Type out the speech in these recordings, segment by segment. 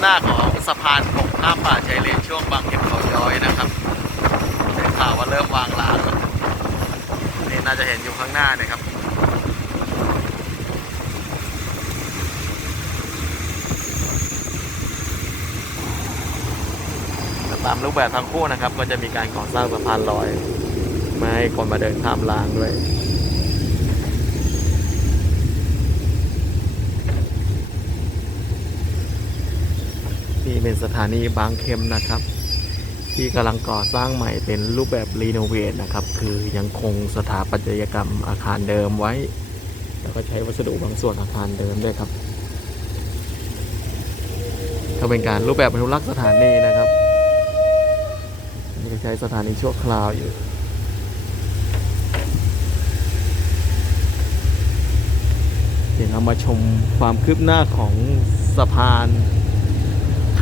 หน้าของสะพานปกข้ามป่าชายเลนช่วงบางเข็มเขาย้อยนะครับได้ข่าวว่าเริ่มวางรางแล้วนี่น่าจะเห็นอยู่ข้างหน้าเนะครับตามรูปแบบทั้งคู่นะครับ ก็จะมีการก่อสร้างสะพานลอย ไม่ให้คนมาเดินข้ามรางด้วย นี่ เป็นสถานีบางเข็มนะครับ ที่กำลังก่อสร้างใหม่เป็นรูปแบบรีโนเวทนะครับ คือยังคงสถาปัตยกรรมอาคารเดิมไว้ แล้วก็ใช้วัสดุบางส่วนอาคารเดิมด้วยครับก็เป็นการรูปแบบอนุรักษ์สถานีนะครับนี่ก็ใช้สถานีชั่วคราวอยู่เดี๋ยวเรามาชมความคืบหน้าของสะพาน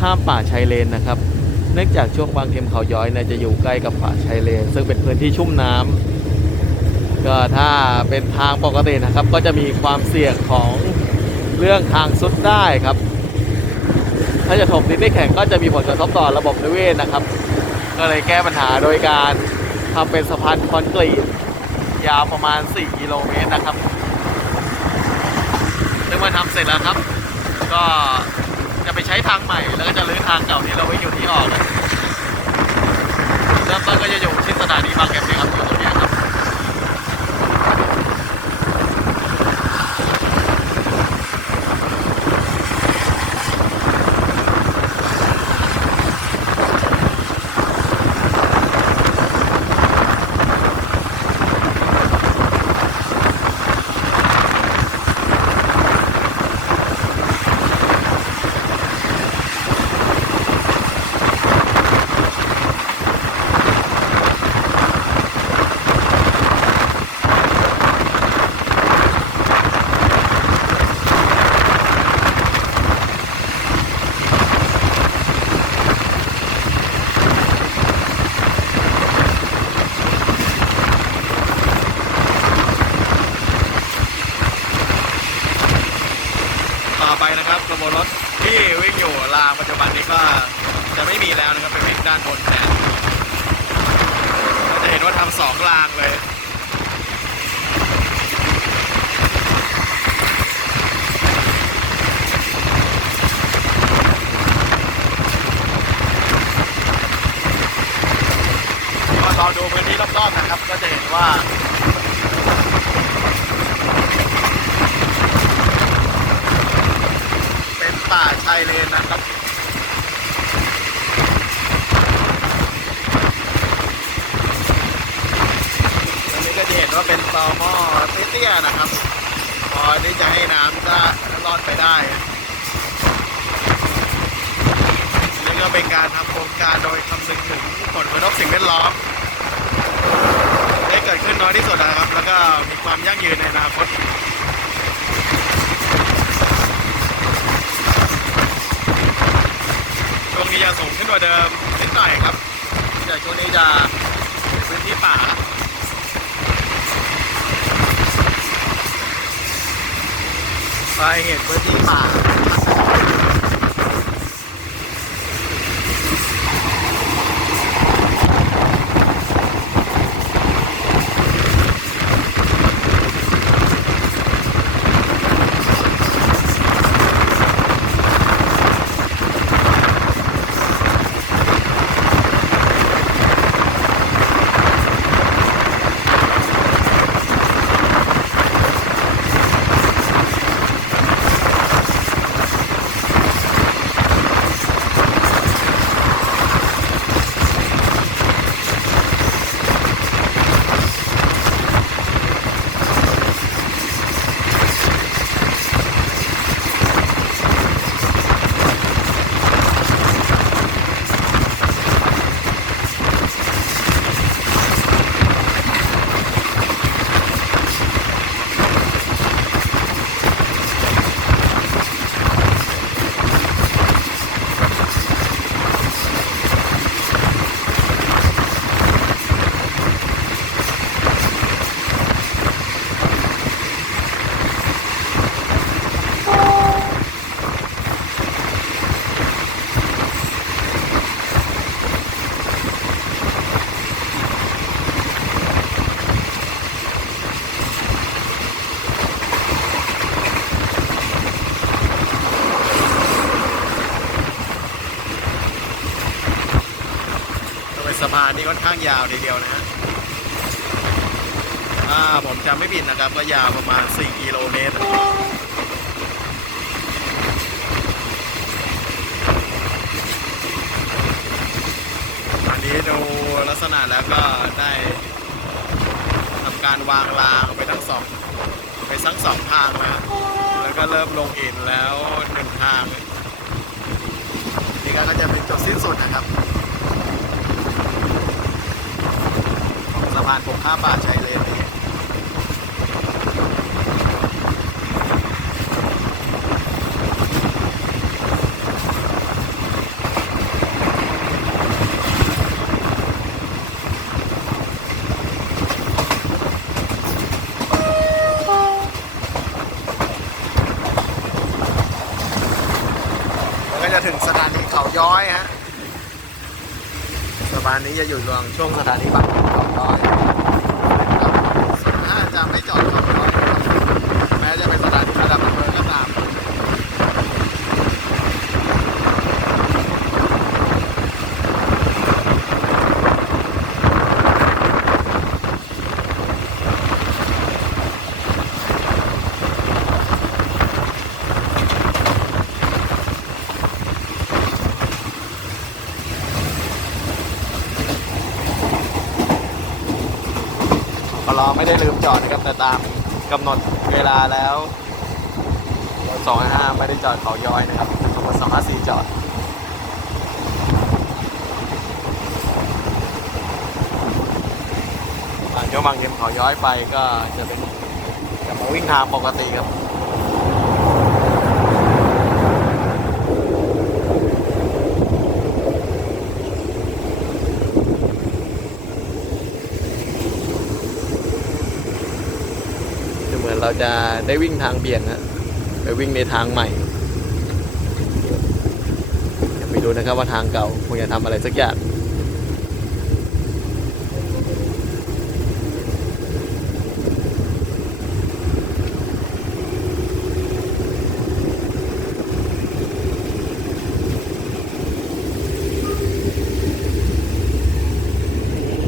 ข้ามป่าชายเลนนะครับ เนื่องจากช่วงบางเข็มเขาย้อยเนี่ยจะอยู่ใกล้กับป่าชายเลน ซึ่งเป็นพื้นที่ชุ่มน้ำก็ถ้าเป็นทางปกตินะครับ ก็จะมีความเสี่ยงของเรื่องทางสุดได้ครับ ถ้าจะถมดินได้แข็งก็จะมีผลกระทบต่อระบบนิเวศนะครับ ก็เลยแก้ปัญหาโดยการทำเป็นสะพานคอนกรีตยาวประมาณ 4 กิโลเมตรนะครับซึ่งเมื่อทำเสร็จแล้วครับ ก็ จะไปใช้ทางใหม่ แล้วก็จะลื้อทางเก่าที่เราไว้อยู่ที่ออกเลยเริ่มต้นก็จะอยู่ที่สถานีบางแก้วครับอยู่ตรงเนี้ยครับ ต่อไป นะครับขบวนรถที่วิ่งอยู่รางปัจจุบันนี้ก็จะไม่มีแล้วนะครับเป็นวิ่งด้านบนแทนจะเห็นว่าทำสองรางเลยก็เราดูพื้นที่รอบๆนะครับ ก็จะเห็นว่า เป็นป่า ชายเลนนะครับอันนี้ก็จะเห็นว่าเป็นตอหม้อเตี้ยๆนะครับ พอที่จะให้น้ำจะรอดไปได้นี่ก็เป็นการทำโครงการโดยคำนึงถึงผลกระทบสิ่งแวดล้อมได้เกิดขึ้นน้อยที่สุดนะครับ แล้วก็มีความยั่งยืนในอนาคต ช่วงนี้จะสูงขึ้นก ว่าเดิมนิดหน่อยครับแต่ช่วงนี้จะเป็นพื้นที่ป่าไปเห็นพื้นที่ป่า ข้างยาวทีเดียวนะฮะถ้าผมจำไม่ผิดนะครับ ก็ยาวประมาณ 4 กิโลเมตรอันนี้ดูลักษณะแล้วก็ได้ทำการวางรางไปทั้งสองไปทั้งสองทางนะครับแล้วก็เริ่มลงอินแล้วหนึ่งทางนี่ก็จะเป็นจุดสิ้นสุดนะครับ ของสะพานปกข้ามป่าชายเลนี้แล้วก็จะถึงสถานีเขาย้อยฮะ สะพานนี้จะอยู่ตรงช่วงสถานีบางกอกน้อยส่วนมากจะไม่จอดเขาย้อยแม้จะเป็นสถานีระดับอำเภอก็ตาม เราไม่ได้ลืมจอดนะครับแต่ตามกำหนดเวลาแล้ว255ไม่ได้จอดเขาย้อยนะครับทั้งหมด254 จอดอ่าช่วงบางเย็นเขาย้อยไปก็จะเป็นจะมาวิ่งทางปกติครับ จะ เราจะได้วิ่งทางเบี่ยงนะไปวิ่งในทางใหม่ไปดูนะครับว่าทางเก่าคงจะทำอะไรสักอย่าง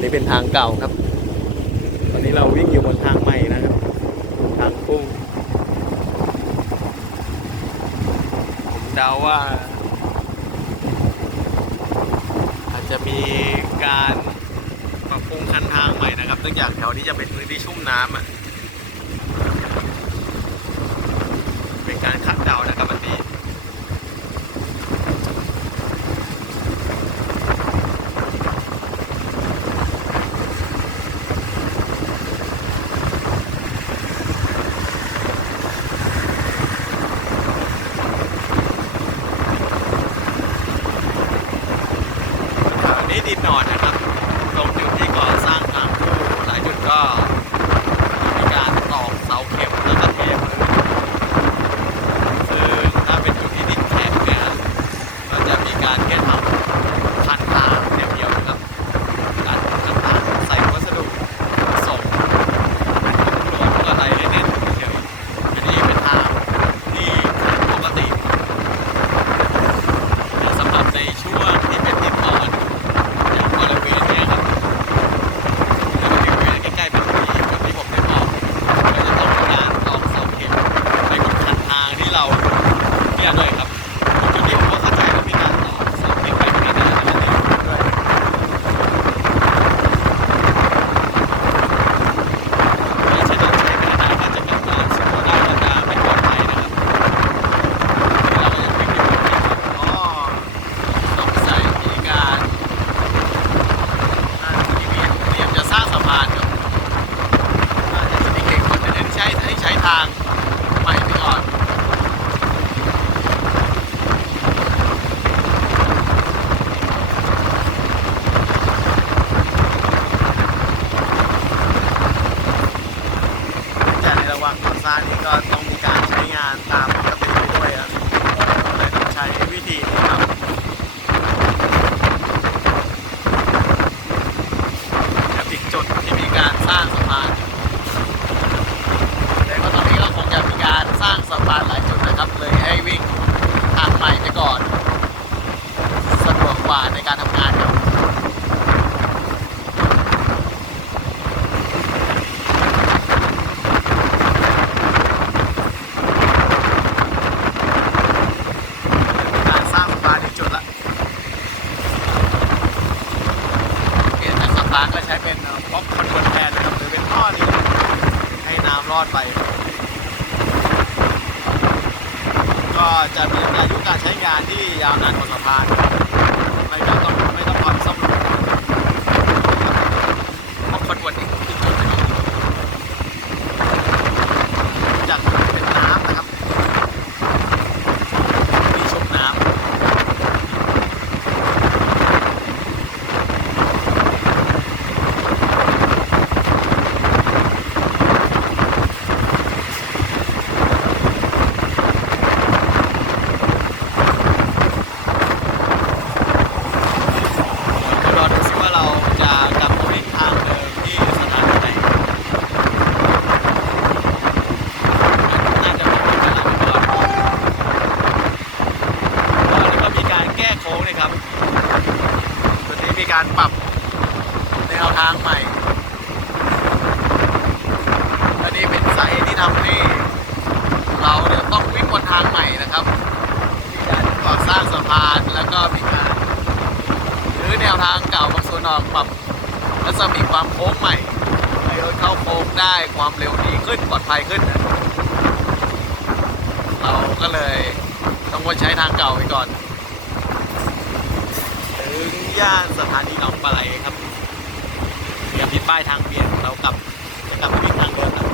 นี่เป็นทางเก่าครับ ตอนนี้เราวิ่งอยู่บนทางใหม่นะครับ ทางพุ่งผมเดาว่า อาจจะมีการปรับปรุงคันทางใหม่นะครับเนื่องจากแถวนี้จะเป็นพื้นที่ชุ่มน้ำอะ ใช้เป็นบล็อกคอนเวิร์แทนนะครับหรือเป็นท่อนี้ให้น้ำรอดไป ก็จะมีอายุการใช้งานที่ยาวนานกว่าสะพาน การปรับแนวทางใหม่ อันนี้เป็นสาเหตุที่ทำให้เราเนี่ยต้องวิ่งบนทางใหม่นะครับมีการก่อสร้างสะพานแล้วก็มีการหรือแนวทางเก่าบางส่วนออกปรับรัศมีความโค้งใหม่ให้รถเข้าโค้งได้ความเร็วดีขึ้นปลอดภัยขึ้นนะเราก็เลยต้องวนใช้ทางเก่าไปก่อน ย่านสถานีหนองปลาไหลครับเดี๋ยวมีป้ายทางเปลี่ยนเรากลับจะกลับไปทางเดินนะ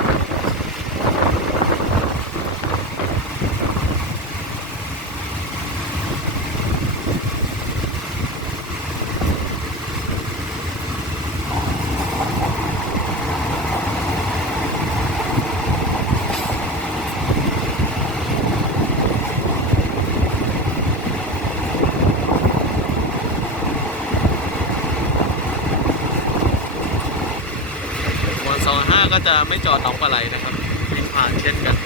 วันสองห้าก็ จะไม่จอดหนองปลาไหลนะครับวิ่งผ่านเช่นกัน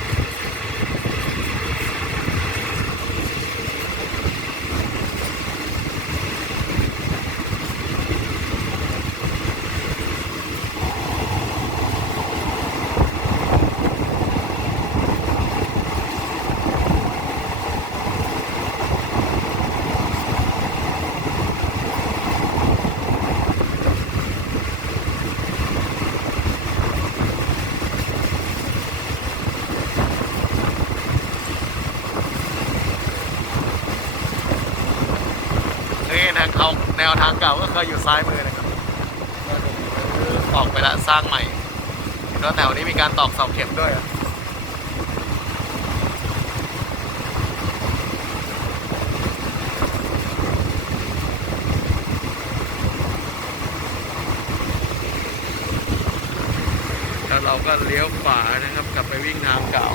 ทางเขาแน วทางเก่าก็เคยอยู่ซ้ายมือนะครับออกไปละสร้างใหม่แล้วแถวนี้มีการตอกเสาเข็มด้วยแล้วเราก็เลี้ยวขวานะครับ กลับไปวิ่งทางเก่า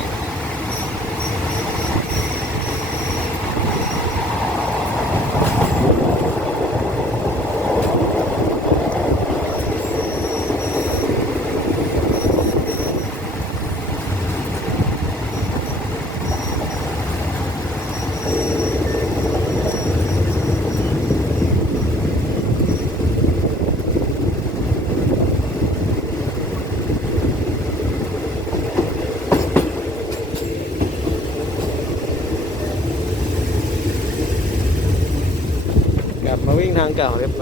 กลับ